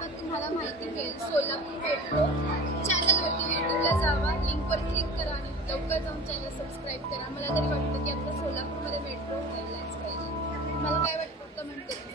मग तुम्हाला माहिती मिळेल. सोलापूर मेट्रो चॅनलवरती यूट्यूबला जावा, लिंकवर क्लिक करा आणि लवकर जाऊन चॅनल सबस्क्राईब करा. मला तरी वाटतं की आता सोलापूरमध्ये मेट्रो व्हायलाच पाहिजे. मला काय वाटतं कमेंट करा.